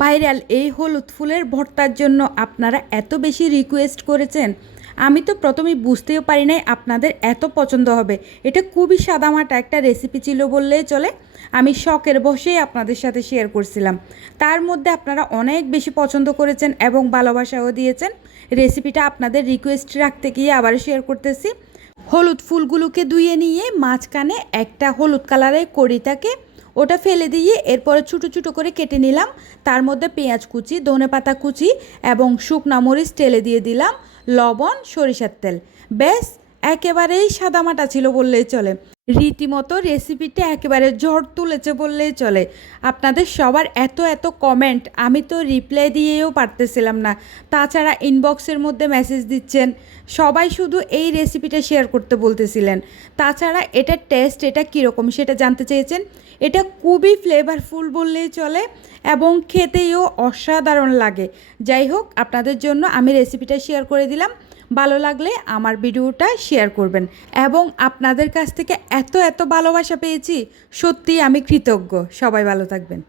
Viral এই হলুদ ফুলের ভর্তার জন্য আপনারা এত বেশি রিকোয়েস্ট করেছেন, আমি তো প্রথমেই বুঝতেও পারি নাই আপনাদের এত পছন্দ হবে। এটা খুবই সাদামাটা একটা রেসিপি ছিল বললেই চলে। আমি শখের বশেই আপনাদের সাথে শেয়ার করছিলাম, তার মধ্যে আপনারা অনেক বেশি পছন্দ করেছেন এবং ভালোবাসাও দিয়েছেন। রেসিপিটা আপনাদের রিকোয়েস্ট রাখতে গিয়ে আবার শেয়ার করতেছি। হলুদ ফুলগুলোকে ধুয়ে নিয়ে মাঝখানে একটা হলুদ কালারের কড়ি থাকে, ওটা ফেলে দিয়ে এরপরে ছোটো ছোটো করে কেটে নিলাম। তার মধ্যে পেঁয়াজ কুচি, ধনেপাতা কুচি এবং শুকনা মরিচ টেলে দিয়ে দিলাম, লবণ, সরিষার তেল। ব্যাস, একেবারেই সাদামাটা ছিল বললেই চলে। রীতিমতো রেসিপিটা একেবারে ঝড় তুলেছে বললেই চলে। আপনাদের সবার এত এত কমেন্ট, আমি তো রিপ্লাই দিয়েও পারতেছিলাম না। তাছাড়া ইনবক্সের মধ্যে মেসেজ দিচ্ছেন, সবাই শুধু এই রেসিপিটা শেয়ার করতে বলতেছিলেন। তাছাড়া এটার টেস্ট এটা কীরকম সেটা জানতে চেয়েছেন। এটা খুবই ফ্লেভারফুল বললেই চলে এবং খেতেও অসাধারণ লাগে। যাই হোক, আপনাদের জন্য আমি রেসিপিটা শেয়ার করে দিলাম। ভালো লাগলে আমার ভিডিওটা শেয়ার করবেন এবং আপনাদের কাছ থেকে এত এত ভালোবাসা পেয়েছি, সত্যিই আমি কৃতজ্ঞ। সবাই ভালো থাকবেন।